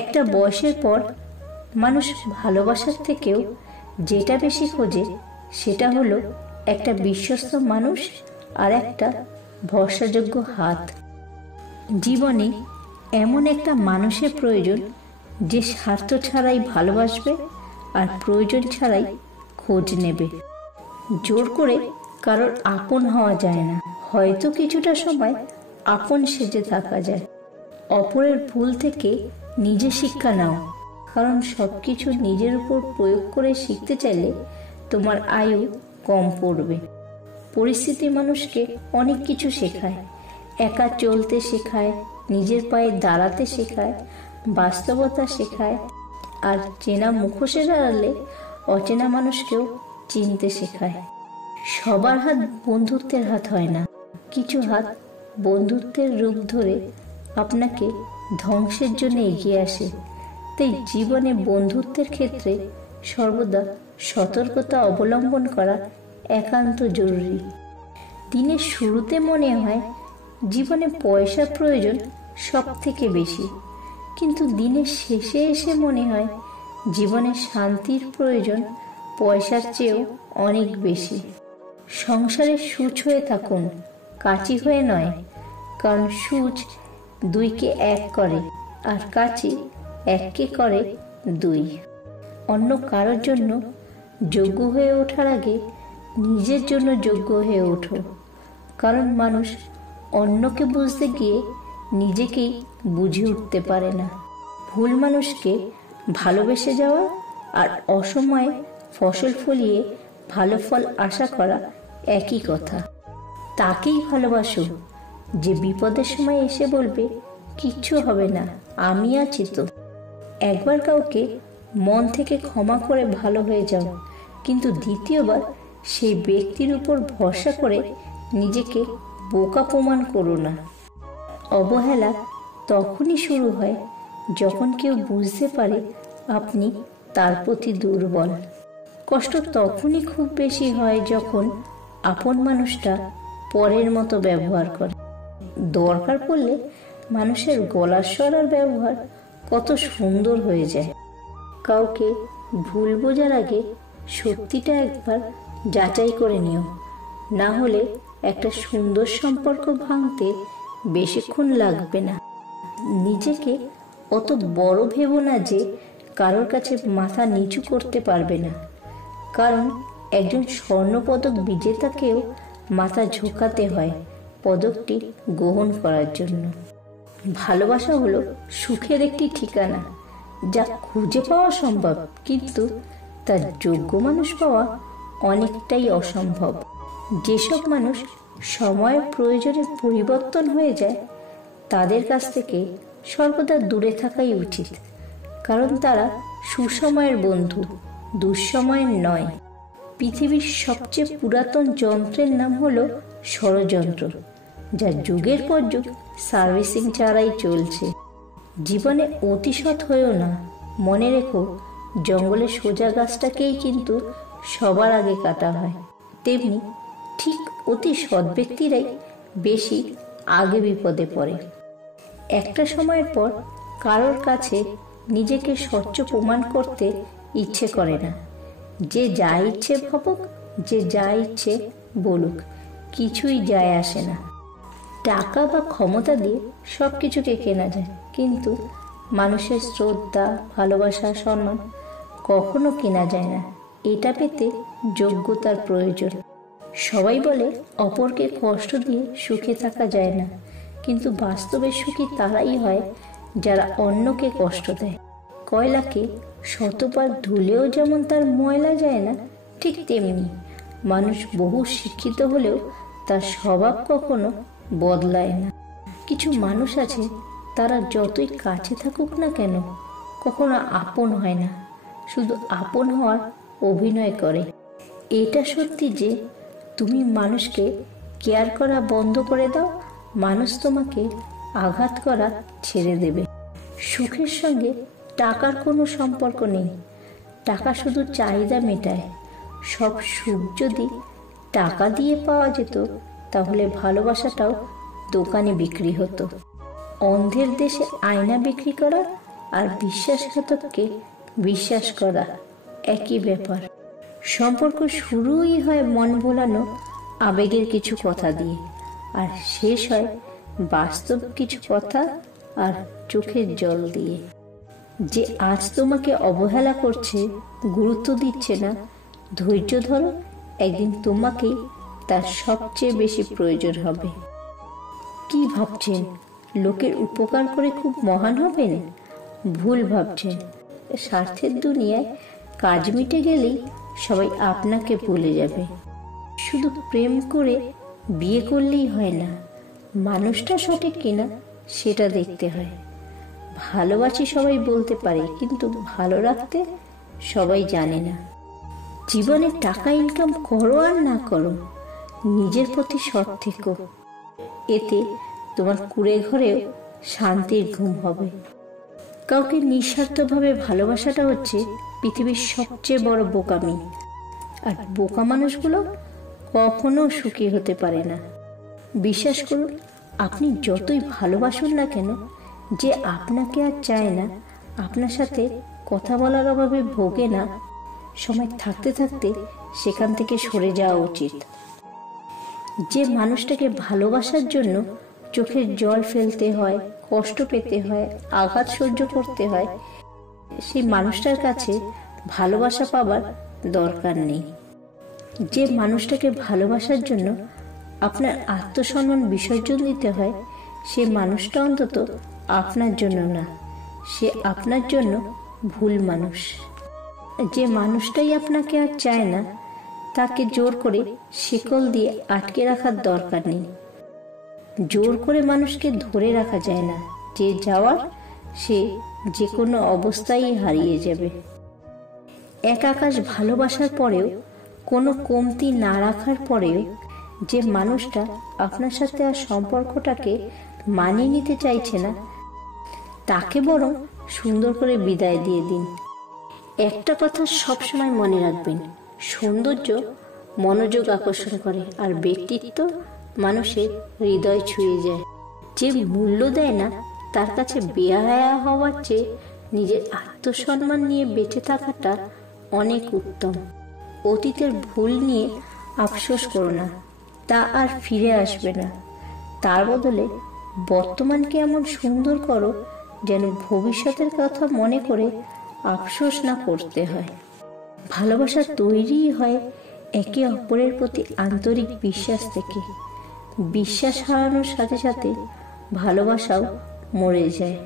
একটা বয়সের পর মানুষ ভালোবাসার থেকেও যেটা বেশি খোঁজে সেটা হলো একটা বিশ্বস্ত মানুষ আর একটা ভরসাযোগ্য হাত। জীবনে এমন একটা মানুষের প্রয়োজন যে স্বার্থ ছাড়াই ভালোবাসবে আর প্রয়োজন ছাড়াই খোঁজ নেবে। জোর করে কারোর আপন হওয়া যায় না, হয়তো কিছুটা সময় আপন সেজে থাকা যায়। অপরের ভুল থেকে নিজে শিক্ষা নাও, কারণ সবকিছু নিজের উপর প্রয়োগ করে শিখতে চাইলে তোমার আয়ু কম পড়বে। পরিস্থিতি মানুষকে অনেক কিছু শেখায়, একা চলতে শেখায়, নিজের পায়ে দাঁড়াতে শেখায়, বাস্তবতা শেখায়, আর চেনা মুখোশের আড়ালে অচেনা মানুষকেও চিনতে শেখায়। সবার হাত বন্ধুত্বের হাত হয় না, কিছু হাত বন্ধুত্বের রূপ ধরে আপনাকে ধ্বংসের জন্য এগিয়ে আসে। তাই জীবনে বন্ধুত্বের ক্ষেত্রে সর্বদা সতর্কতা অবলম্বন করা একান্ত জরুরি। দিনের শুরুতে মনে হয় জীবনে পয়সার প্রয়োজন সব থেকে বেশি, কিন্তু দিনের শেষে এসে মনে হয় জীবনে শান্তির প্রয়োজন পয়সার চেয়েও অনেক বেশি। সংসারে সূচ হয়ে থাকুন, কাঁচি হয়ে নয়, কারণ সূচ দুইকে এক করে আর কাঁচি এককে করে দুই। অন্য কারোর জন্য যোগ্য হয়ে ওঠার আগে নিজের জন্য যোগ্য হয়ে ওঠো, কারণ মানুষ অন্যকে বুঝতে গিয়ে নিজেকেই বুঝে উঠতে পারে না। ভুল মানুষকে ভালোবেসে যাওয়া আর অসময়ে ফসল ফলিয়ে ভালো ফল আশা করা একই কথা। তাকেই ভালোবাসো যে বিপদের সময় এসে বলবে কিচ্ছু হবে না, আমি আছি তো। একবার কাউকে মন থেকে ক্ষমা করে ভালো হয়ে যাও, কিন্তু দ্বিতীয়বার সেই ব্যক্তির উপর ভরসা করে নিজেকে বোকা প্রমাণ করো না। অবহেলা তখনই শুরু হয় যখন কেউ বুঝতে পারে আপনি তার প্রতি দুর্বল। কষ্ট তখনই খুব বেশি হয় যখন আপন মানুষটা পরের মতো ব্যবহার করে। দরকার পড়লে মানুষের গলার স্বর আর ব্যবহার কত সুন্দর হয়ে যায়। কাউকে ভুল বোঝার আগে সত্যিটা একবার যাচাই করে নিও, না হলে একটা সুন্দর সম্পর্ক ভাঙতে বেশিক্ষণ লাগবে না। নিজেকে অত বড় ভেবো না যে কারোর কাছে মাথা নিচু করতে পারবে না, কারণ একজন স্বর্ণপদক বিজেতাকেও মাথা ঝোঁকাতে হয় পদকটি গ্রহণ করার জন্য। ভালোবাসা হলো সুখের একটি ঠিকানা, যা খুঁজে পাওয়া সম্ভব, কিন্তু তার যোগ্য মানুষ পাওয়া অনেকটাই অসম্ভব। যেসব মানুষ সময়ের প্রয়োজনে পরিবর্তন হয়ে যায় তাদের কাছ থেকে সর্বদা দূরে থাকাই উচিত, কারণ তারা সুসময়ের বন্ধু, দুঃসময়ের নয়। পৃথিবীর সবচেয়ে পুরাতন যন্ত্রের নাম হলো ষড়যন্ত্র, যা যুগের পর যুগ সার্ভিসিং ছাড়াই চলছে। জীবনে অতিসৎ হয়েও না, মনে রেখো জঙ্গলে সোজা গাছটাকেই কিন্তু সবার আগে কাটা হয়। তেমনি ঠিক অতি সৎ ব্যক্তিরাই বেশি আগে বিপদে পড়ে। একটা সময়ের পর কারোর কাছে নিজেকে স্বচ্ছ প্রমাণ করতে ইচ্ছে করে না। যে যা ইচ্ছে ভাবুক, যে যা ইচ্ছে বলুক, কিছুই যায় আসে না। টাকা বা ক্ষমতা দিয়ে সব কিছুকে কেনা যায়, কিন্তু মানুষের শ্রদ্ধা, ভালোবাসা, সম্মান কখনো কেনা যায় না। এটা পেতে যোগ্যতার প্রয়োজন। সবাই বলে অপরকে কষ্ট দিয়ে সুখে থাকা যায় না, কিন্তু বাস্তবে সুখী তারাই হয় যারা অন্যকে কষ্ট দেয়। কয়লাকে শতবার ধুলেও যেমন তার ময়লা যায় না, ঠিক তেমনি মানুষ বহু শিক্ষিত হলেও তার স্বভাব কখনো বদলায় না। কিছু মানুষ আছে, তারা যতই কাছে থাকুক না কেন কখনো আপন হয় না, শুধু আপন হওয়ার অভিনয় করে। এটা সত্যি যে তুমি মানুষকে কেয়ার করা বন্ধ করে দাও, মানুষ তোমাকে আঘাত করা ছেড়ে দেবে। সুখের সঙ্গে টাকার কোনো সম্পর্ক নেই, টাকা শুধু চাহিদা মেটায়। সব সুখ যদি টাকা দিয়ে পাওয়া যেত তাহলে ভালোবাসাটাও দোকানে বিক্রি হতো। অন্ধের দেশে আয়না বিক্রি করা আর বিশ্বাসঘাতককে বিশ্বাস করা একই ব্যাপার। সম্পর্ক শুরুই হয় মন ভোলানো আবেগের কিছু কথা দিয়ে, আর শেষ হয় বাস্তব কিছু কথা আর চোখের জল দিয়ে। যে আজ তোমাকে অবহেলা করছে, গুরুত্ব দিচ্ছে না, ধৈর্য ধরো, একদিন তোমাকেই তার সবচেয়ে বেশি প্রয়োজন হবে। কি ভাবছেন লোকের উপকার করে খুব মহান হবেন? ভুল ভাবছেন। স্বার্থের দুনিয়ায় কাজ মিটে গেলেই সবাই আপনাকে ভুলে যাবে। শুধু প্রেম করে বিয়ে করলেই হয় না, মানুষটা সঠিক কিনা সেটা দেখতে হয়। ভালোবাসি সবাই বলতে পারে, কিন্তু ভালো রাখতে সবাই জানে না। জীবনে টাকা ইনকাম করো আর না করো, নিজের প্রতি সৎ থেকো, এতে তোমার কুড়ে ঘরেও শান্তির ঘুম হবে। কাউকে নিঃস্বার্থভাবে ভালোবাসাটা হচ্ছে পৃথিবীর সবচেয়ে বড় বোকামি। আর বোকা মানুষগুলো কখনো সুখী হতে পারে না। বিশ্বাস করুন, আপনি যতই ভালোবাসুন না কেন, যে আপনাকে আর চায় না, আপনার সাথে কথা বলার অভাবে ভোগে না, সময় থাকতে থাকতে সেখান থেকে সরে যাওয়া উচিত। যে মানুষটাকে ভালোবাসার জন্য চোখের জল ফেলতে হয়, কষ্ট পেতে হয়, আঘাত সহ্য করতে হয়, সেই মানুষটার কাছে ভালোবাসা পাবার দরকার নেই। যে মানুষটাকে ভালোবাসার জন্য আপনার আত্মসম্মান বিসর্জন দিতে হয়, সে মানুষটা অন্তত আপনার জন্য না, সে আপনার জন্য ভুল মানুষ। যে মানুষটাই আপনাকে আর চায় না, তাকে জোর করে শিকল দিয়ে আটকে রাখার দরকার নেই। জোর করে মানুষকে ধরে রাখা যায় না। যে যাওয়ার, সে যে কোনো অবস্থায় হারিয়ে যাবে। এক আকাশ ভালোবাসার পরেও, কোনো কমতি না রাখার পরেও, যে মানুষটা আপনার সাথে আর সম্পর্কটাকে মানিয়ে নিতে চাইছে না, তাকে বরং সুন্দর করে বিদায় দিয়ে দিন। একটা কথা সবসময় মনে রাখবেন, সৌন্দর্য মনোযোগ আকর্ষণ করে, আর ব্যক্তিত্ব মানুষের হৃদয় ছুঁয়ে যায়। যে মূল্য দেয় না, তার কাছে বেহায়া হওয়ার চেয়ে নিজের আত্মসম্মান নিয়ে বেঁচে থাকাটা অনেক উত্তম। অতীতের ভুল নিয়ে আফসোস করো না, তা আর ফিরে আসবে না। তার বদলে বর্তমানকে এমন সুন্দর করো যেন ভবিষ্যতের কথা মনে করে আফসোস না করতে হয়। ভালোবাসা তৈরি হয় একে অপরের প্রতি আন্তরিক বিশ্বাস থেকে। বিশ্বাস হারানোর সাথে সাথে ভালোবাসাও মরে যায়।